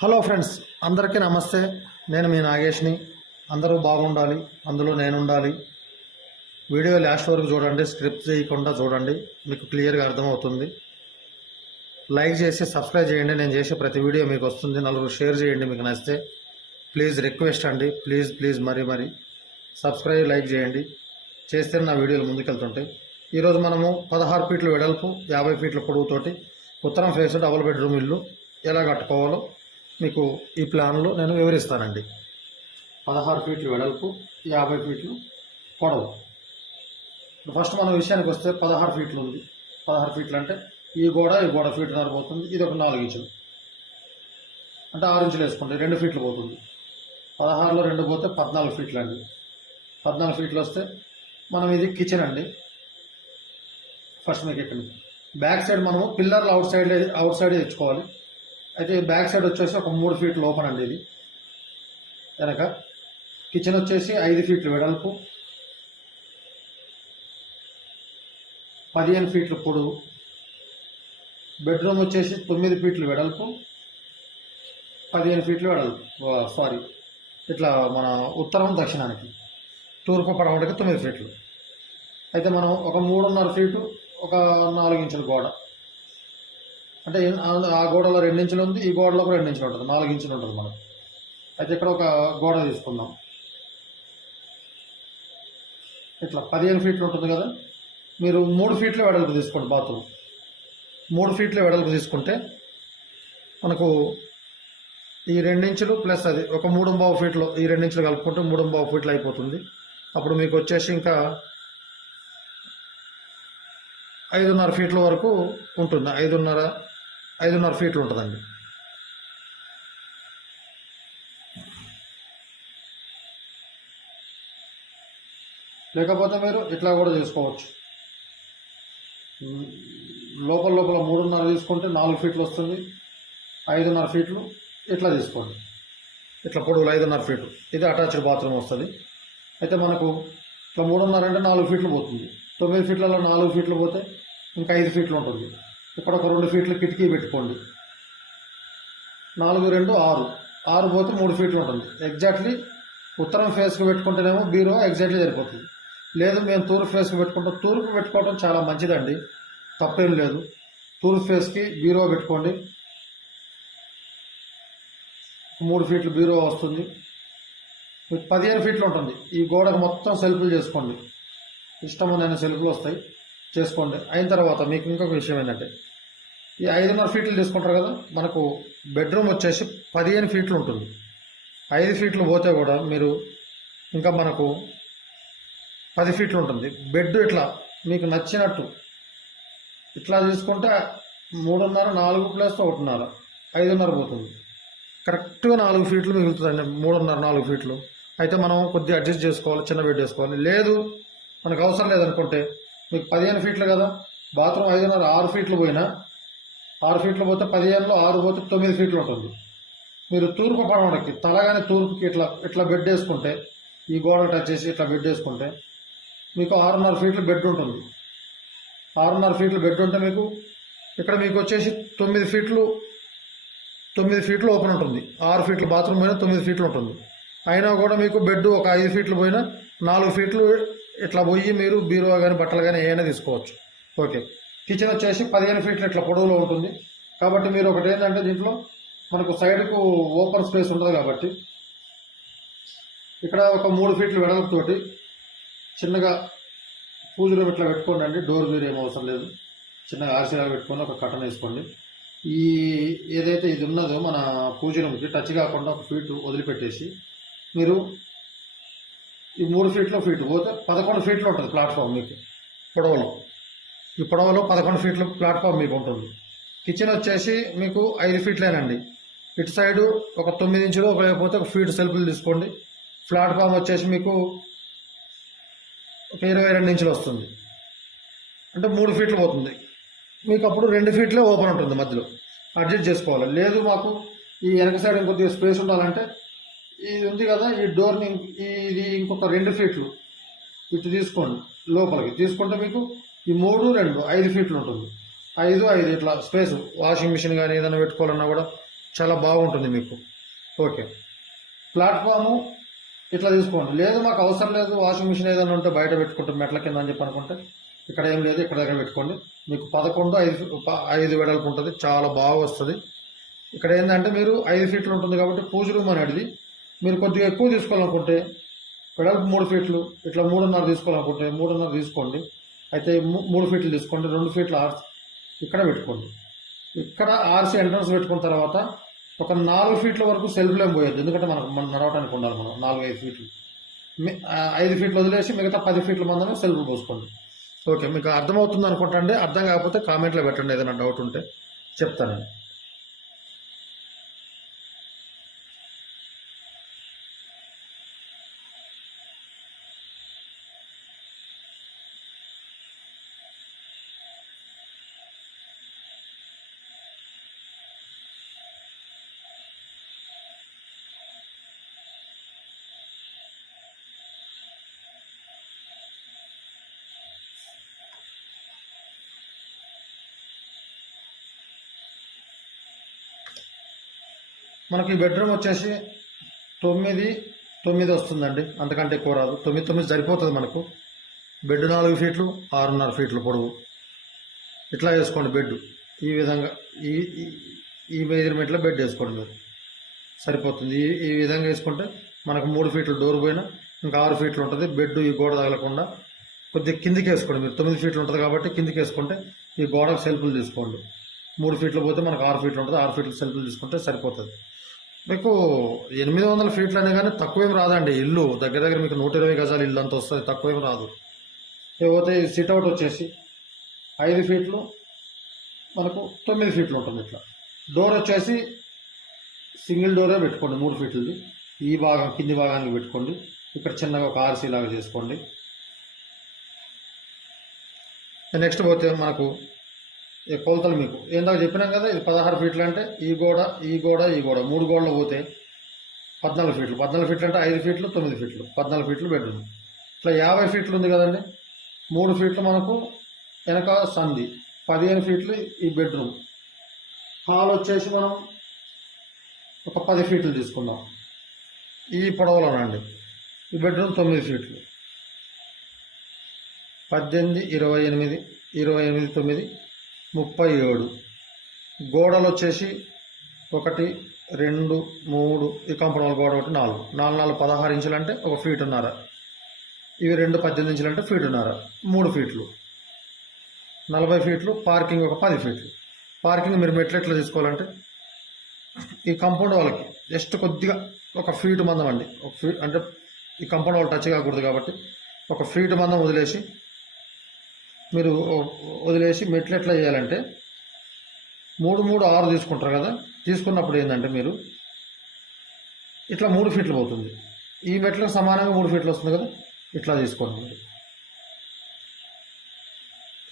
Hello friends అందరికీ నమస్తే. నేను మీ నాగేష్ని. అందరూ బాగుండాలి అందులో నేను ఉండాలి వీడియో లాస్ట్ వరకు చూడండి స్క్రిప్ట్ చేయకుండా చూడండి మీకు క్లియర్గా అర్థమవుతుంది. లైక్ చేసి సబ్స్క్రైబ్ చేయండి నేను చేసే ప్రతి వీడియో మీకు వస్తుంది. నలుగురు షేర్ చేయండి మీకు నచ్చితే. ప్లీజ్ రిక్వెస్ట్ అండి ప్లీజ్ ప్లీజ్ మరీ మరీ. సబ్స్క్రైబ్ లైక్ చేయండి. చేస్తే నా వీడియోలు ముందుకెళ్తుంటాయి. ఈరోజు మనము పదహారు ఫీట్ల వెడల్పు యాభై ఫీట్ల పొడవుతోటి ఉత్తరం ఫేస్ డబుల్ బెడ్రూమ్ ఇల్లు ఎలా కట్టుకోవాలో మీకు ఈ ప్లాన్లో నేను వివరిస్తానండి. పదహారు ఫీట్లు వెడల్పు యాభై ఫీట్లు పొడవు. ఇప్పుడు ఫస్ట్ మన విషయానికి వస్తే పదహారు ఫీట్లు ఉంది. పదహారు ఫీట్లు అంటే ఈ గోడ ఈ గోడ ఫీట్నర పోతుంది. ఇది ఒక నాలుగు ఇంచులు. అంటే ఆరు ఇంచులు వేసుకోండి. రెండు ఫీట్లు పోతుంది. పదహారులో రెండు పోతే పద్నాలుగు ఫీట్లు అండి. పద్నాలుగు ఫీట్లు వస్తే మనం ఇది కిచెన్ అండి. ఫస్ట్ మీకు ఇక్కడ బ్యాక్ సైడ్ మనము పిల్లర్లు అవుట్ సైడ్ అవుట్ సైడ్ తెచ్చుకోవాలి. అయితే బ్యాక్ సైడ్ వచ్చేసి ఒక మూడు ఫీట్లు ఓపెన్ అండి ఇది. వెనక. కిచెన్ వచ్చేసి ఐదు ఫీట్లు వెడల్పు. పదిహేను ఫీట్లు పొడవు. బెడ్రూమ్ వచ్చేసి తొమ్మిది ఫీట్లు వెడల్పు. పదిహేను ఫీట్లు వెడల్పు. సారీ. ఇట్లా మన ఉత్తరం దక్షిణానికి. తూర్పు పడమటికి తొమ్మిది ఫీట్లు. అయితే మనం ఒక మూడున్నర ఫీటు ఒక నాలుగు ఇంచుల గోడ. అంటే ఆ- గోడలో రెండు ఇంచులు ఉంది ఈ గోడలో కూడా రెండు ఇంచులు ఉంటుంది నాలుగు ఇంచులు ఉంటుంది మనకు. అయితే ఇక్కడ ఒక గోడ తీసుకుందాం. ఇట్లా పదిహేను ఫీట్లు ఉంటుంది కదా మీరు మూడు ఫీట్ల వెడల్పు తీసుకోండి బాత్రూమ్. మూడు ఫీట్ల వెడల్పు తీసుకుంటే మనకు ఈ రెండించులు ప్లస్ అది ఒక మూడు బావు ఫీట్లు ఈ రెండించులు కలుపుకుంటే మూడు బావు ఫీట్లు అయిపోతుంది. అప్పుడు మీకు వచ్చేసి ఇంకా ఐదున్నర ఫీట్ల వరకు ఉంటుంది. ఐదున్నర ఐదున్నర ఫీట్లు ఉంటుందండి. లేకపోతే మీరు ఇట్లా కూడా చేసుకోవచ్చు. లోపల లోపల మూడున్నర తీసుకుంటే నాలుగు ఫీట్లు వస్తుంది. ఐదున్నర ఫీట్లు ఇట్లా తీసుకోండి. ఇట్లా పొడవులు ఐదున్నర ఫీట్లు. ఇది అటాచ్డ్ బాత్రూమ్ వస్తుంది. అయితే మనకు ఇట్లా మూడున్నర అంటే నాలుగు ఫీట్లు పోతుంది. తొమ్మిది ఫీట్లలో నాలుగు ఫీట్లు పోతే ఇంకా ఐదు ఫీట్లు ఉంటుంది. ఇక్కడ ఒక రెండు ఫీట్లు కిటికీ పెట్టుకోండి. నాలుగు రెండు ఆరు. ఆరు పోతే మూడు ఫీట్లు ఉంటుంది. ఎగ్జాక్ట్లీ ఉత్తరం ఫేస్కి పెట్టుకుంటేనేమో బీరో ఎగ్జాక్ట్లీ సరిపోతుంది. లేదు మేము తూర్పు ఫేస్కి పెట్టుకుంటాం. తూర్పు పెట్టుకోవడం చాలా మంచిదండి. తప్పేం లేదు. తూర్పు ఫేస్కి బీరో పెట్టుకోండి. మూడు ఫీట్లు బీరో వస్తుంది. మీకు పదిహేను ఫీట్లు ఉంటుంది. ఈ గోడకు మొత్తం సెల్ఫ్లు చేసుకోండి. ఇష్టమైన సెల్ఫ్లు వస్తాయి. చేసుకోండి. అయిన తర్వాత మీకు ఇంకొక విషయం ఏంటంటే ఈ ఐదున్నర ఫీట్లు తీసుకుంటారు కదా మనకు బెడ్రూమ్ వచ్చేసి పదిహేను ఫీట్లు ఉంటుంది. ఐదు ఫీట్లు పోతే కూడా మీరు ఇంకా మనకు పది ఫీట్లు ఉంటుంది. బెడ్ ఇట్లా మీకు నచ్చినట్టు ఇట్లా తీసుకుంటే మూడున్నర నాలుగు ప్లస్ ఒకటిన్నర ఐదున్నర పోతుంది. కరెక్ట్గా నాలుగు ఫీట్లు మిగులుతుందండి మూడున్నర నాలుగు ఫీట్లు. అయితే మనం కొద్దిగా అడ్జస్ట్ చేసుకోవాలి చిన్న బెడ్ వేసుకోవాలి. లేదు మనకు అవసరం లేదనుకుంటే మీకు పదిహేను ఫీట్లు కదా బాత్రూమ్ ఐదున్నర ఆరు ఫీట్లు పోయినా ఆరు ఫీట్లు పోతే పదిహేనులో ఆరు పోతే తొమ్మిది ఫీట్లు ఉంటుంది. మీరు తూర్పు పడవడానికి తలగానే తూర్పుకి ఇట్లా ఇట్లా బెడ్ వేసుకుంటే ఈ గోడ టచ్ చేసి ఇట్లా బెడ్ వేసుకుంటే మీకు ఆరున్నర ఫీట్లు బెడ్ ఉంటుంది. ఆరున్నర ఫీట్లు బెడ్ ఉంటే మీకు ఇక్కడ మీకు వచ్చేసి తొమ్మిది ఫీట్లు తొమ్మిది ఫీట్లు ఓపెన్ ఉంటుంది. ఆరు ఫీట్లు బాత్రూమ్ పోయినా తొమ్మిది ఫీట్లు ఉంటుంది. అయినా కూడా మీకు బెడ్ ఒక ఐదు ఫీట్లు పోయినా నాలుగు ఫీట్లు ఇట్లా పోయి మీరు బీరువా కానీ బట్టలు కానీ ఏమైనా తీసుకోవచ్చు. ఓకే. కిచెన్ వచ్చేసి పదిహేను ఫీట్లు ఇట్లా పొడవులో ఉంటుంది. కాబట్టి మీరు ఒకటి ఏంటంటే దీంట్లో మనకు సైడ్కు ఓపెన్ స్పేస్ ఉండదు కాబట్టి ఇక్కడ ఒక మూడు ఫీట్లు వెడల్పుతోటి చిన్నగా పూజలో ఇట్లా పెట్టుకోండి అండి. డోర్ మీరు ఏం అవసరం లేదు. చిన్నగా ఆర్సీగా పెట్టుకొని ఒక కట్టన వేసుకోండి. ఈ ఏదైతే ఇది ఉన్నదో మన పూజ రూమ్కి టచ్ కాకుండా ఒక ఫీట్ వదిలిపెట్టేసి మీరు ఈ మూడు ఫీట్లో ఫీట్ పోతే పదకొండు ఫీట్లు ఉంటుంది ప్లాట్ఫామ్ మీకు పొడవలో. ఈ పొడవలో పదకొండు ఫీట్లు ప్లాట్ఫామ్ మీకు ఉంటుంది కిచెన్ వచ్చేసి మీకు ఐదు ఫీట్లేనండి. ఇటు సైడు ఒక తొమ్మిది ఇంచులు ఒక లేకపోతే ఒక ఫీట్ సెల్ఫ్లు తీసుకోండి. ప్లాట్ఫామ్ వచ్చేసి మీకు ఒక ఇరవై రెండు ఇంచులు వస్తుంది. అంటే మూడు ఫీట్లు పోతుంది. మీకు అప్పుడు రెండు ఫీట్లే ఓపెన్ ఉంటుంది మధ్యలో. అడ్జస్ట్ చేసుకోవాలి. లేదు మాకు ఈ వెనక సైడ్ ఇంకొద్దిగా స్పేస్ ఉండాలంటే ఇది ఉంది కదా ఈ డోర్ని ఇది ఇంకొక రెండు ఫీట్లు. ఇటు తీసుకోండి. లోపలికి. తీసుకుంటే మీకు ఈ మూడు రెండు ఐదు ఫీట్లు ఉంటుంది. ఐదు ఐదు ఇట్లా స్పేస్. వాషింగ్ మిషన్ కానీ ఏదైనా పెట్టుకోవాలన్నా కూడా చాలా బాగుంటుంది మీకు. ఓకే. ప్లాట్ఫాము ఇట్లా తీసుకోండి. లేదు మాకు అవసరం లేదు వాషింగ్ మిషన్ ఏదైనా ఉంటే బయట పెట్టుకుంటాం మెట్ల కింద అని చెప్పి అనుకుంటే ఇక్కడ ఏం లేదు ఇక్కడ దగ్గర పెట్టుకోండి. మీకు పదకొండు ఐదు ఐదు వెడల్పు ఉంటుంది. చాలా బాగా వస్తుంది. ఇక్కడ ఏంటంటే మీరు ఐదు ఫీట్లు ఉంటుంది కాబట్టి పూజ రూమ్ అనేది మీరు కొద్దిగా ఎక్కువ తీసుకోవాలనుకుంటే వెడల్పు మూడు ఫీట్లు ఇట్లా మూడున్నర తీసుకోవాలనుకుంటే మూడున్నర తీసుకోండి. అయితే మూ- మూడు ఫీట్లు తీసుకోండి రెండు ఫీట్లు ఆర్స్ ఇక్కడ పెట్టుకోండి. ఇక్కడ ఆర్సీ ఎంట్రన్స్ పెట్టుకున్న తర్వాత ఒక నాలుగు ఫీట్ల వరకు సెల్ఫ్ లేం పోయొద్దు. ఎందుకంటే మనకు మనం నడవడానికి ఉండాలి మనం నాలుగు ఐదు ఫీట్లు. ఐదు ఫీట్లు వదిలేసి మిగతా పది ఫీట్ల మందమే సెల్ఫ్ పోసుకోండి. ఓకే మీకు అర్థమవుతుంది అనుకుంటా అండి. అర్థం కాకపోతే కామెంట్లో పెట్టండి ఏదైనా డౌట్ ఉంటే చెప్తానండి. మనకి బెడ్రూమ్ వచ్చేసి తొమ్మిది తొమ్మిది వస్తుందండి. అంతకంటే ఎక్కువ రాదు. తొమ్మిది తొమ్మిది సరిపోతుంది మనకు. బెడ్ నాలుగు ఫీట్లు ఆరున్నర ఫీట్లు పొడవు. ఇట్లా వేసుకోండి బెడ్ ఈ విధంగా ఈ ఈ- ఈ మెజర్మెంట్లో బెడ్ వేసుకోండి మీరు. సరిపోతుంది. ఈ ఈ విధంగా వేసుకుంటే మనకు మూడు ఫీట్లు డోర్ పోయినా ఇంకా ఆరు ఫీట్లు ఉంటుంది. బెడ్ ఈ గోడ తగలకుండా కొద్దిగా కిందికి వేసుకోండి మీరు. తొమ్మిది ఫీట్లు ఉంటుంది కాబట్టి కిందికి వేసుకుంటే ఈ గోడకు సెల్ఫ్లు తీసుకోండి. మూడు ఫీట్లు పోతే మనకు ఆరు ఫీట్లు ఉంటుంది. ఆరు ఫీట్లు సెల్ఫ్లు తీసుకుంటే సరిపోతుంది. మీకు ఎనిమిది వందల ఫీట్లు అనే కానీ తక్కువేం రాదండి. ఇల్లు దగ్గర దగ్గర మీకు నూట ఇరవై గజాలు ఇల్లు అంత వస్తుంది. తక్కువేం రాదు. లేకపోతే సిట్అవుట్ వచ్చేసి ఐదు ఫీట్లు మనకు తొమ్మిది ఫీట్లు ఉంటుంది ఇట్లా. డోర్ వచ్చేసి సింగిల్ డోరే పెట్టుకోండి మూడు ఫీట్లది. ఈ భాగం కింది భాగానికి పెట్టుకోండి. ఇక్కడ చిన్నగా ఒక ఆర్సీ లాగా చేసుకోండి. నెక్స్ట్ పోతే మనకు కొలతలు మీకు. ఇందాక చెప్పినాం కదా ఇది పదహారు ఫీట్లు అంటే ఈ గోడ ఈ గోడ ఈ గోడ. మూడు గోడలు పోతే పద్నాలుగు ఫీట్లు. పద్నాలుగు ఫీట్లు అంటే ఐదు ఫీట్లు తొమ్మిది ఫీట్లు. పద్నాలుగు ఫీట్లు బెడ్రూమ్. ఇట్లా యాభై ఫీట్లు ఉంది కదండి. మూడు ఫీట్లు మనకు వెనక సంధి పదిహేను ఫీట్లు ఈ బెడ్రూమ్. హాల్ వచ్చేసి మనం ఒక పది ఫీట్లు తీసుకుందాం. ఈ పొడవలోనండి ఈ బెడ్రూమ్ తొమ్మిది ఫీట్లు. పద్దెనిమిది ఇరవై ఎనిమిది ఇరవై ఎనిమిది తొమ్మిది ముప్పై ఏడు గోడలు వచ్చేసి ఒకటి రెండు మూడు ఈ కంపౌండ్ గోడ ఒకటి నాలుగు. నాలుగు నాలుగు పదహారు ఇంచులు అంటే ఒక ఫీట్ ఉన్నార. ఇవి రెండు పద్దెనిమిది ఇంచులు అంటే ఫీట్ ఉన్నార. మూడు ఫీట్లు. నలభై ఫీట్లు పార్కింగ్ ఒక పది ఫీట్లు. పార్కింగ్ మీరు మెట్లు ఎట్లా తీసుకోవాలంటే ఈ కంపౌండ్ వాళ్ళకి జస్ట్ కొద్దిగా ఒక ఫీట్ మందం అండి. ఒక ఫీట్ అంటే ఈ కంపౌండ్ వాళ్ళు టచ్ కాకూడదు కాబట్టి ఒక ఫీట్ మందం వదిలేసి మీరు వదిలేసి మెట్లు ఎట్లా చేయాలంటే మూడు మూడు ఆరు తీసుకుంటారు కదా తీసుకున్నప్పుడు ఏంటంటే మీరు ఇట్లా మూడు ఫీట్లు పోతుంది. ఈ మెట్లకు సమానంగా మూడు ఫీట్లు వస్తుంది కదా ఇట్లా తీసుకోండి మీరు.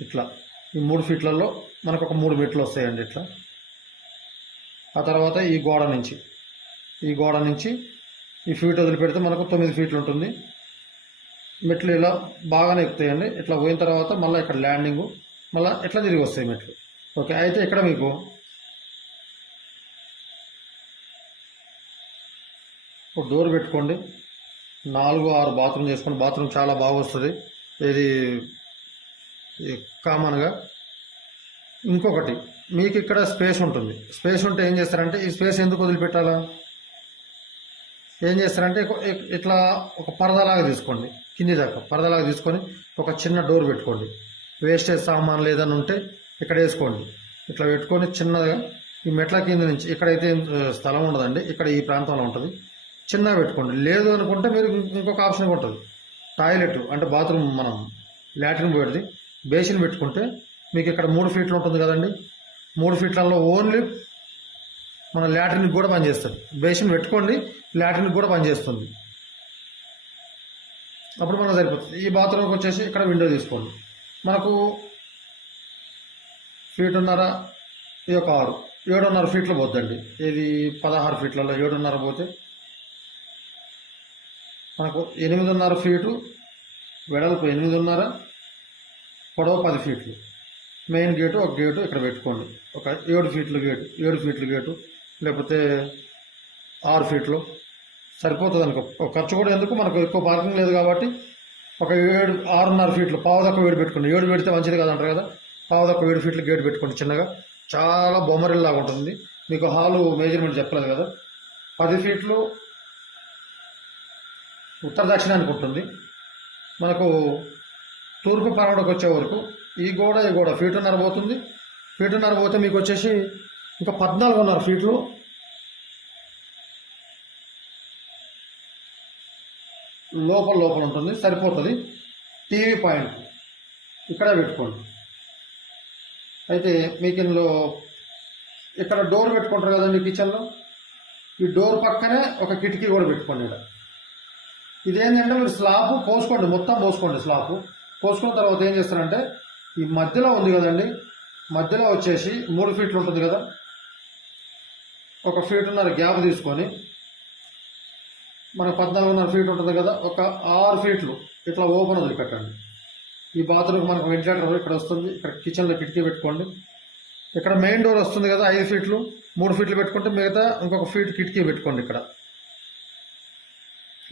ఇట్లా. ఈ మూడు ఫీట్లలో మనకు ఒక మూడు మెట్లు వస్తాయండి ఇట్లా. ఆ తర్వాత ఈ గోడ నుంచి ఈ గోడ నుంచి ఈ ఫీట్ వదిలిపెడితే మనకు తొమ్మిది ఫీట్లు ఉంటుంది. మెట్లు ఇలా బాగానే ఎక్కుతాయండి. ఇట్లా పోయిన తర్వాత మళ్ళీ ఇక్కడ ల్యాండింగ్ మళ్ళీ ఎట్లా తిరిగి వస్తాయి మెట్లు? ఓకే అయితే ఇక్కడ మీకు ఒక డోర్ పెట్టుకోండి. నాలుగు ఆరు బాత్రూమ్ చేసుకోండి. బాత్రూమ్ చాలా బాగా వస్తుంది. ఇది కామన్గా ఇంకొకటి మీకు ఇక్కడ స్పేస్ ఉంటుంది. స్పేస్ ఉంటే ఏం చేస్తారంటే ఈ స్పేస్ ఎందుకు వదిలిపెట్టాలా? ఏం చేస్తారంటే ఇట్లా ఒక పరదలాగా తీసుకోండి. కింది దాకా పరదలాగా తీసుకొని ఒక చిన్న డోర్ పెట్టుకోండి. వేస్టేజ్ సామాన్లు ఏదైనా ఉంటే ఇక్కడ వేసుకోండి. ఇట్లా పెట్టుకొని చిన్నగా ఈ మెట్ల కింద నుంచి ఇక్కడైతే స్థలం ఉండదండి. ఇక్కడ ఈ ప్రాంతంలో ఉంటుంది. చిన్నగా పెట్టుకోండి. లేదు అనుకుంటే మీరు ఇంకొక ఆప్షన్ ఉంటుంది. టాయిలెట్ అంటే బాత్రూమ్ మనం లాట్రిన్ పోయేది. బేసిన్ పెట్టుకుంటే మీకు ఇక్కడ మూడు ఫీట్లు ఉంటుంది కదండి. మూడు ఫీట్లలో ఓన్లీ మన ల్యాట్రిన్కి కూడా పనిచేస్తుంది. బేసిన్ పెట్టుకోండి లాట్రిన్కి కూడా పనిచేస్తుంది. అప్పుడు మనకు సరిపోతుంది. ఈ బాత్రూమ్కి వచ్చేసి ఇక్కడ విండో తీసుకోండి. మనకు ఫీటున్నర ఇది ఒక ఆరు. ఏడున్నర ఫీట్లు పోద్దండి. ఇది పదహారు ఫీట్లలో ఏడున్నర పోతే మనకు ఎనిమిదిన్నర ఫీటు వెడల్పు ఎనిమిదిన్నర పొడవు పది ఫీట్లు. మెయిన్ గేటు ఒక గేటు ఇక్కడ పెట్టుకోండి. ఒక ఏడు ఫీట్లు గేటు ఏడు ఫీట్ల గేటు లేకపోతే ఆరు ఫీట్లు సరిపోతుంది అనుకో. ఒక ఖర్చు కూడా ఎందుకు? మనకు ఎక్కువ పార్కింగ్ లేదు కాబట్టి ఒక ఏడు ఆరున్నర ఫీట్లు పావు తక్కువ వేడి పెట్టుకోండి. ఏడు పెడితే మంచిది కదా? అంటారు కదా పావు ఏడు ఫీట్లు గేట్ పెట్టుకోండి చిన్నగా. చాలా బొమ్మరిల్లాగా ఉంటుంది. మీకు హాలు మేజర్మెంట్ చెప్పలేదు కదా? పది ఫీట్లు ఉత్తర దక్షిణానికి ఉంటుంది. మనకు తూర్పు పరమడకు వచ్చే వరకు ఈ గోడ ఈ గోడ. ఫీటున్నర పోతుంది. ఫీటున్నర పోతే మీకు వచ్చేసి ఇంకా పద్నాలుగున్నర ఫీట్లు లోపల లోపల ఉంటుంది సరిపోతుంది. టీవీ పాయింట్ ఇక్కడే పెట్టుకోండి. అయితే మీకు ఇందులో ఇక్కడ డోర్ పెట్టుకుంటారు కదండి కిచెన్లో? ఈ డోర్ పక్కనే ఒక కిటికీ కూడా పెట్టుకోండి ఇక్కడ. ఇదేంటంటే మీరు స్లాబ్ పోసుకోండి మొత్తం పోసుకోండి స్లాబ్. పోసుకున్న తర్వాత ఏం చేస్తారంటే ఈ మధ్యలో ఉంది కదండి మధ్యలో వచ్చేసి మూడు ఫీట్లు ఉంటుంది కదా? ఒక ఫీటున్నర గ్యాప్ తీసుకొని మనకు పద్నాలుగున్నర ఫీట్ ఉంటుంది కదా ఒక ఆరు ఫీట్లు ఇట్లా ఓపెన్ వదిలిపెట్టండి ఈ బాత్రూమ్కి మనకు వెంటిలేటర్ ఇక్కడ వస్తుంది. ఇక్కడ కిచెన్లో కిటికీ పెట్టుకోండి. ఇక్కడ మెయిన్ డోర్ వస్తుంది కదా ఐదు ఫీట్లు మూడు ఫీట్లు పెట్టుకుంటే మిగతా ఇంకొక ఫీట్ కిటికీ పెట్టుకోండి ఇక్కడ.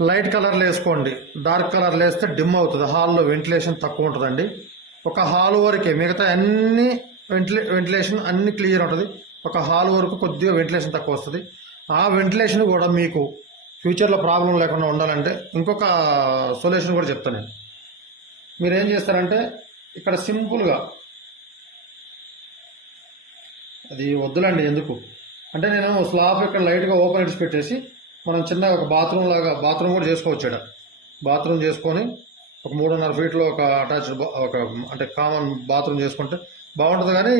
లైట్ కలర్లు వేసుకోండి. డార్క్ కలర్లు వేస్తే డిమ్ అవుతుంది. హాల్లో వెంటిలేషన్ తక్కువ ఉంటుందండి. ఒక హాల్ వరకే మిగతా అన్ని వెంటిలే వెంటిలేషన్ అన్ని క్లియర్ ఉంటుంది. ఒక హాల్ వరకు కొద్దిగా వెంటిలేషన్ తక్కువ వస్తుంది. ఆ వెంటిలేషన్ కూడా మీకు ఫ్యూచర్లో ప్రాబ్లం లేకుండా ఉండాలంటే ఇంకొక సొల్యూషన్ కూడా చెప్తాను నేను. మీరు ఏం చేస్తారంటే ఇక్కడ సింపుల్గా అది వద్దులండి ఎందుకు? అంటే నేను స్లాబ్ ఇక్కడ లైట్గా ఓపెన్ ఇడిచి పెట్టేసి మనం చిన్న ఒక బాత్రూమ్ లాగా బాత్రూమ్ కూడా చేసుకోవచ్చు ఇక్కడ. బాత్రూమ్ చేసుకొని ఒక మూడున్నర ఫీట్లో ఒక అటాచ్డ్ ఒక అంటే కామన్ బాత్రూమ్ చేసుకుంటే బాగుంటుంది కానీ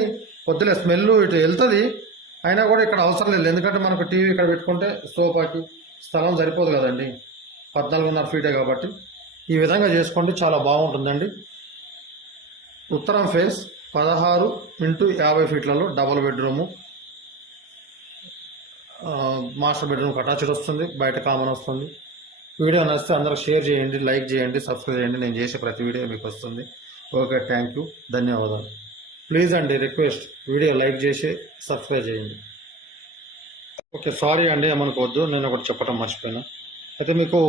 వద్దులే స్మెల్ ఇటు వెళ్తుంది. అయినా కూడా ఇక్కడ అవసరం లేదు. ఎందుకంటే మనకు టీవీ ఇక్కడ పెట్టుకుంటే సోఫాకి స్థలం సరిపోదు కదండి. పద్నాలుగున్నర ఫీటే కాబట్టి. ఈ విధంగా చేసుకోండి చాలా బాగుంటుందండి. ఉత్తరం ఫేస్ పదహారు ఇంటూ యాభై ఫీట్లలో double bedroom master bedroom attached వస్తుంది. బయట కామన్ వస్తుంది. వీడియో నచ్చితే అందరూ షేర్ చేయండి లైక్ చేయండి సబ్స్క్రైబ్ చేయండి. నేను చేసే ప్రతి వీడియో మీకు వస్తుంది. ఓకే థ్యాంక్ యూ ధన్యవాదాలు. ప్లీజ్ అండి రిక్వెస్ట్ వీడియో లైక్ చేసి సబ్స్క్రైబ్ చేయండి. ఓకే సారీ అండి ఏమనుకోవద్దు. నేను ఒకటి చెప్పడం మర్చిపోయాను. అయితే మీకు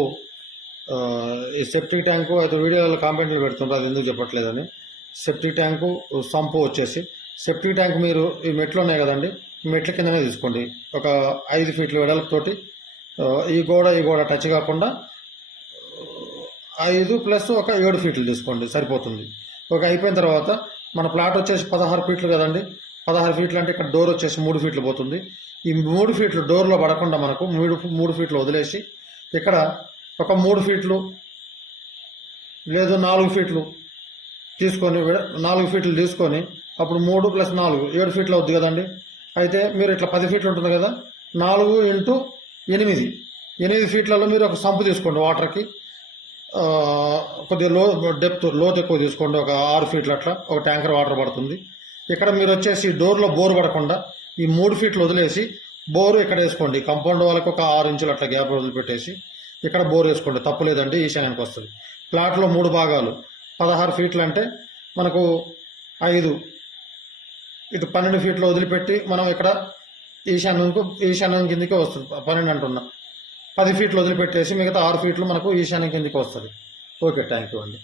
ఈ సెప్టిక్ ట్యాంకు అయితే వీడియోలో కామెంట్లు పెడుతుంటారు అది ఎందుకు చెప్పట్లేదని. సెప్టిక్ ట్యాంకు సంపు వచ్చేసి సెప్టిక్ ట్యాంక్ మీరు ఈ మెట్లు ఉన్నాయి కదండి మెట్ల కిందనే తీసుకోండి. ఒక ఐదు ఫీట్ల వెడల్పుతోటి ఈ గోడ ఈ గోడ టచ్ కాకుండా ఐదు ప్లస్ ఒక ఏడు ఫీట్లు తీసుకోండి సరిపోతుంది. ఒక అయిపోయిన తర్వాత మన ప్లాట్ వచ్చేసి పదహారు ఫీట్లు కదండి పదహారు ఫీట్లు అంటే ఇక్కడ డోర్ వచ్చేసి మూడు ఫీట్లు పోతుంది. ఈ మూడు ఫీట్లు డోర్లో పడకుండా మనకు మూడు మూడు ఫీట్లు వదిలేసి ఇక్కడ ఒక మూడు ఫీట్లు లేదు నాలుగు ఫీట్లు తీసుకొని నాలుగు ఫీట్లు తీసుకొని అప్పుడు మూడు ప్లస్ నాలుగు ఏడు ఫీట్లు అవుద్ది కదండి. అయితే మీరు ఇట్లా పది ఫీట్లు ఉంటుంది కదా నాలుగు ఇంటూ ఎనిమిది. ఎనిమిది ఫీట్లలో మీరు ఒక సంపు తీసుకోండి వాటర్కి. కొద్దిగా లో డెప్త్ లోతు ఎక్కువ తీసుకోండి ఒక ఆరు ఫీట్లు అట్లా ఒక ట్యాంకర్ వాటర్ పడుతుంది. ఇక్కడ మీరు వచ్చేసి డోర్లో బోర్ పడకుండా ఈ మూడు ఫీట్లు వదిలేసి బోరు ఇక్కడ వేసుకోండి. కంపౌండ్ వాళ్ళకి ఒక ఆరు ఇంచులు అట్లా గ్యాప్ వదిలిపెట్టేసి ఇక్కడ బోర్ వేసుకోండి. తప్పులేదండి ఈశాన్యానికి వస్తుంది. ప్లాట్లో మూడు భాగాలు. పదహారు ఫీట్లు అంటే మనకు ఐదు. ఇటు పన్నెండు ఫీట్లు వదిలిపెట్టి మనం ఇక్కడ ఈశాన్యంకు ఈశాన్యం కిందకే వస్తుంది. పన్నెండు అంటున్నా. పది ఫీట్లు వదిలిపెట్టేసి మిగతా ఆరు ఫీట్లు మనకు ఈశాన్యం కిందకి వస్తుంది. ఓకే థ్యాంక్ యూ అండి.